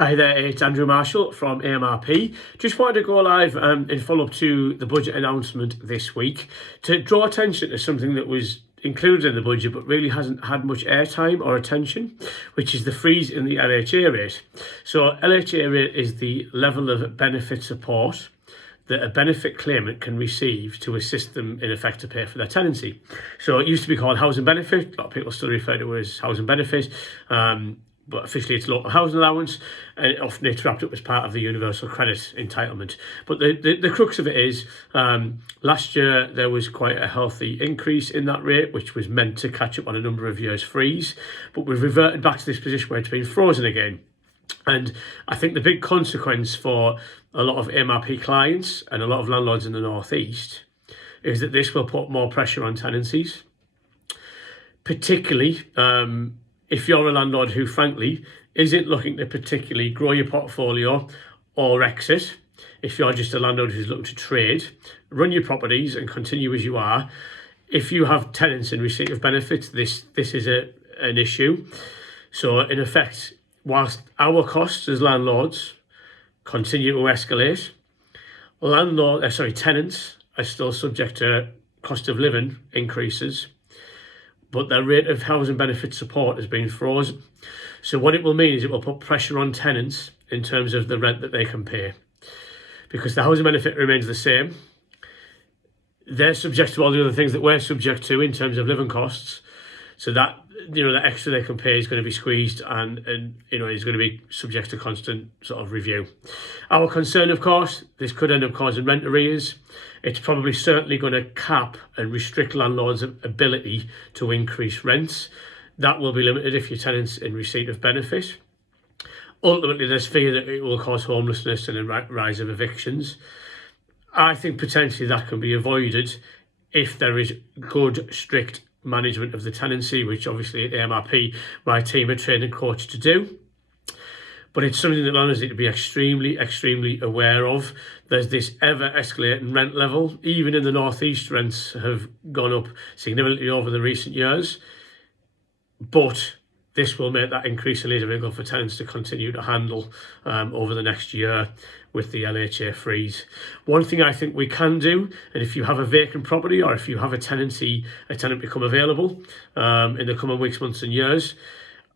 Hi there, it's Andrew Marshall from AMRP. Just wanted to go live in follow-up to the budget announcement this week to draw attention to something that was included in the budget but really hasn't had much airtime or attention, which is the freeze in the LHA rate. So LHA rate is the level of benefit support that a benefit claimant can receive to assist them in effect to pay for their tenancy. So it used to be called housing benefit. A lot of people still refer to it as housing benefit. But officially it's local housing allowance, and often it's wrapped up as part of the universal credit entitlement. But the crux of it is, last year there was quite a healthy increase in that rate, which was meant to catch up on a number of years' freeze, but we've reverted back to this position where it's been frozen again. And I think the big consequence for a lot of MRP clients and a lot of landlords in the North East is that this will put more pressure on tenancies, particularly if you're a landlord who, frankly, isn't looking to particularly grow your portfolio or exit. If you're just a landlord who's looking to trade, run your properties and continue as you are. If you have tenants in receipt of benefits, this is an issue. So in effect, whilst our costs as landlords continue to escalate, tenants are still subject to cost of living increases, but their rate of housing benefit support has been frozen. So what it will mean is it will put pressure on tenants in terms of the rent that they can pay. Because the housing benefit remains the same, they're subject to all the other things that we're subject to in terms of living costs. So that, the extra they can pay is going to be squeezed and is going to be subject to constant sort of review. Our concern, of course, this could end up causing rent arrears. It's probably certainly going to cap and restrict landlords' ability to increase rents. That will be limited if your tenant's in receipt of benefit. Ultimately, there's fear that it will cause homelessness and a rise of evictions. I think potentially that can be avoided if there is good, strict management of the tenancy, which obviously at AMRP, my team are trained and coached to do. But it's something that landlords need to be extremely, extremely aware of. There's this ever-escalating rent level. Even in the North East, rents have gone up significantly over the recent years. But this will make that increasingly difficult for tenants to continue to handle over the next year with the LHA freeze. One thing I think we can do, and if you have a vacant property or if you have a tenant become available in the coming weeks, months and years,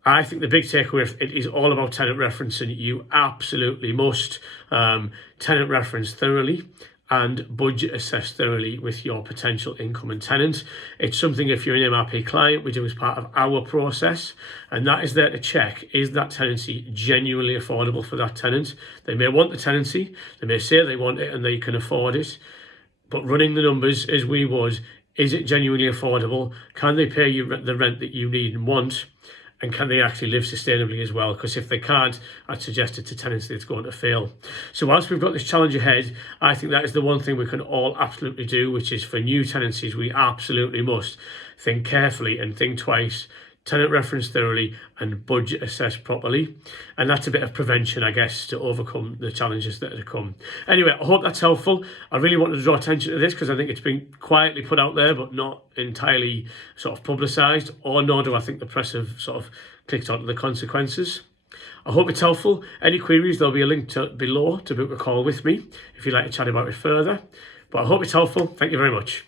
I think the big takeaway, it is all about tenant referencing. You absolutely must tenant reference thoroughly and budget assess thoroughly with your potential incoming tenant. It's something, if you're an MRP client, we do as part of our process, and that is there to check, is that tenancy genuinely affordable for that tenant? They may want the tenancy, they may say they want it and they can afford it, but running the numbers as we would, is it genuinely affordable? Can they pay you the rent that you need and want? And can they actually live sustainably as well? Because if they can't, I'd suggest it's a tenancy that's going to fail. So whilst we've got this challenge ahead, I think that is the one thing we can all absolutely do, which is for new tenancies, we absolutely must think carefully and think twice, tenant reference thoroughly and budget assess properly. And that's a bit of prevention, I guess, to overcome the challenges that have come. Anyway, I hope that's helpful. I really wanted to draw attention to this because I think it's been quietly put out there, but not entirely sort of publicised, or nor do I think the press have sort of clicked onto the consequences. I hope it's helpful. Any queries, there'll be a link below to book a call with me if you'd like to chat about it further. But I hope it's helpful. Thank you very much.